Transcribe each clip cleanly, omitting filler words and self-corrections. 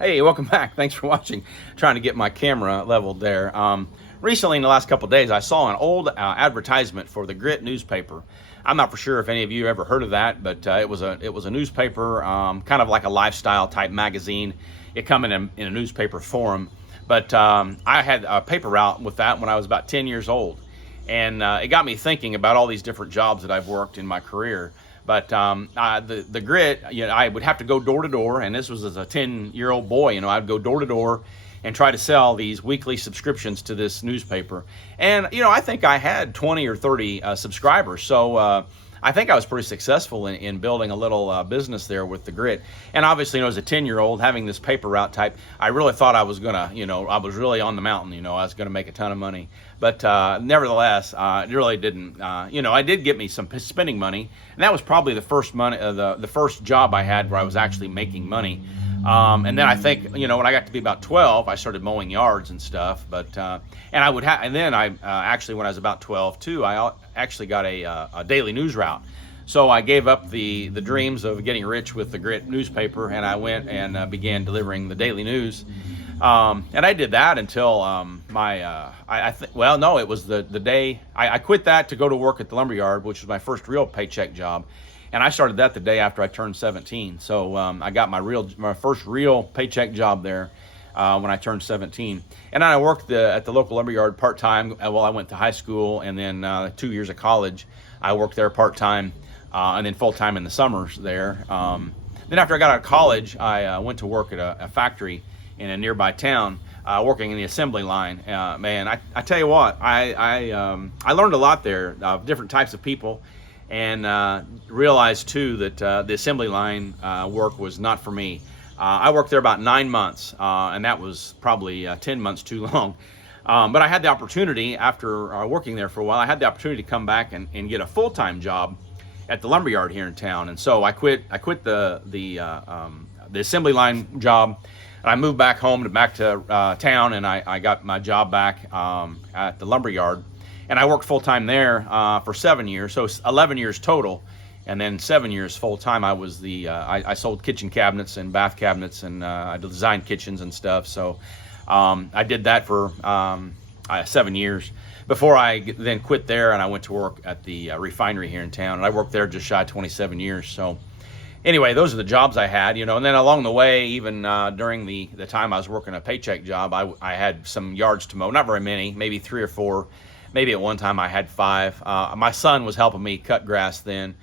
Hey, welcome back. Thanks for watching. Trying to get my camera leveled there. Recently, in the last couple of days, I saw an old advertisement for the Grit newspaper. I'm not for sure if any of you ever heard of that, but it was a newspaper, kind of like a lifestyle type magazine. It come in a newspaper form, but I had a paper route with that when I was about 10 years old, and it got me thinking about all these different jobs that I've worked in my career. But the Grit, I would have to go door to door, and this was as a 10-year-old boy. I'd go door to door and try to sell these weekly subscriptions to this newspaper. And I think I had 20 or 30 subscribers, so I think I was pretty successful in building a little business there with the Grit. And obviously, as a 10-year-old having this paper route type, I really thought I was gonna, I was really on the mountain. I was gonna make a ton of money. But nevertheless, it really didn't. I did get me some spending money, and that was probably the first money, the first job I had where I was actually making money. And then I think, when I got to be about 12, I started mowing yards and stuff. But and I would have, and then I actually, when I was about 12 too, I actually got a daily news route. So I gave up the dreams of getting rich with the Grit newspaper, and I went and began delivering the daily news. And I did that until it was the day I quit that to go to work at the lumberyard, which was my first real paycheck job. And I started that the day after I turned 17. So I got my first real paycheck job there when I turned 17. And then I worked at the local lumberyard part-time while I went to high school, and then 2 years of college. I worked there part-time and then full-time in the summers there. Then after I got out of college, I went to work at a factory in a nearby town, working in the assembly line. Man, I tell you what, I learned a lot there, different types of people, and realized too that the assembly line work was not for me. I worked there about 9 months, and that was probably 10 months too long. But I had the opportunity, after working there for a while, I had the opportunity to come back and get a full-time job at the lumberyard here in town. And so I quit the assembly line job. And I moved back home back to town, and I got my job back at the lumberyard. And I worked full-time there for 7 years, so 11 years total. And then 7 years full-time, I was I sold kitchen cabinets and bath cabinets, and I designed kitchens and stuff. So I did that for 7 years before I then quit there, and I went to work at the refinery here in town. And I worked there just shy of 27 years. So anyway, those are the jobs I had, and then along the way, even during the time I was working a paycheck job, I had some yards to mow, not very many, maybe 3 or 4. Maybe at one time I had 5. My son was helping me cut grass then.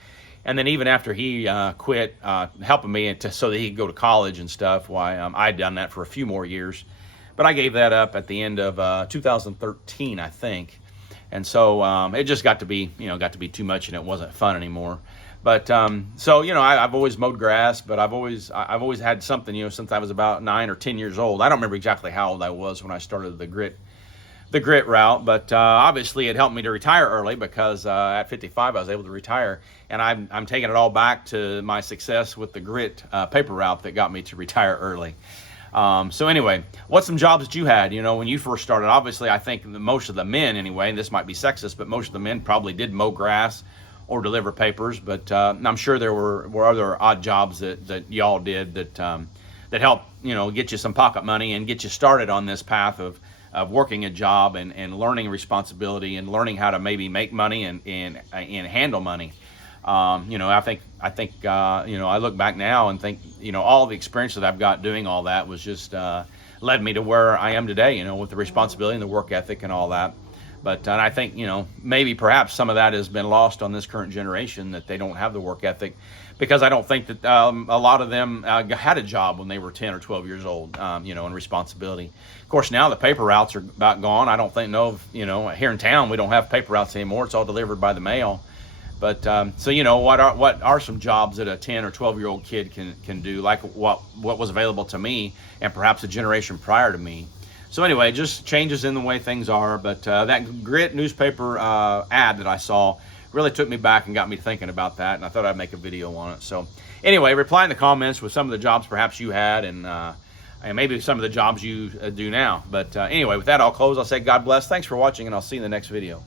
And then even after he quit helping me so that he could go to college and stuff, I'd done that for a few more years. But I gave that up at the end of 2013, I think. And so it just got to be too much, and it wasn't fun anymore. But I've always mowed grass, but I've always had something, since I was about 9 or 10 years old. I don't remember exactly how old I was when I started the Grit route, but obviously it helped me to retire early, because at 55 I was able to retire, and I'm taking it all back to my success with the Grit paper route that got me to retire early. So anyway, what's some jobs that you had, when you first started? Obviously, I think most of the men, anyway, and this might be sexist, but most of the men probably did mow grass or deliver papers, but I'm sure there were other odd jobs that y'all did that helped, get you some pocket money and get you started on this path of working a job and learning responsibility and learning how to maybe make money and handle money. I think I look back now and think, all the experience that I've got doing all that was just led me to where I am today, with the responsibility and the work ethic and all that. But and I think, maybe perhaps some of that has been lost on this current generation, that they don't have the work ethic, because I don't think that a lot of them had a job when they were 10 or 12 years old, and responsibility. Of course, now the paper routes are about gone. I don't think, here in town, we don't have paper routes anymore. It's all delivered by the mail. But what are some jobs that a 10 or 12-year-old kid can do, like what was available to me and perhaps a generation prior to me? So anyway, just changes in the way things are. But that Grit newspaper ad that I saw really took me back and got me thinking about that, and I thought I'd make a video on it. So anyway, reply in the comments with some of the jobs perhaps you had, and maybe some of the jobs you do now. But anyway, with that, I'll close. I'll say God bless. Thanks for watching, and I'll see you in the next video.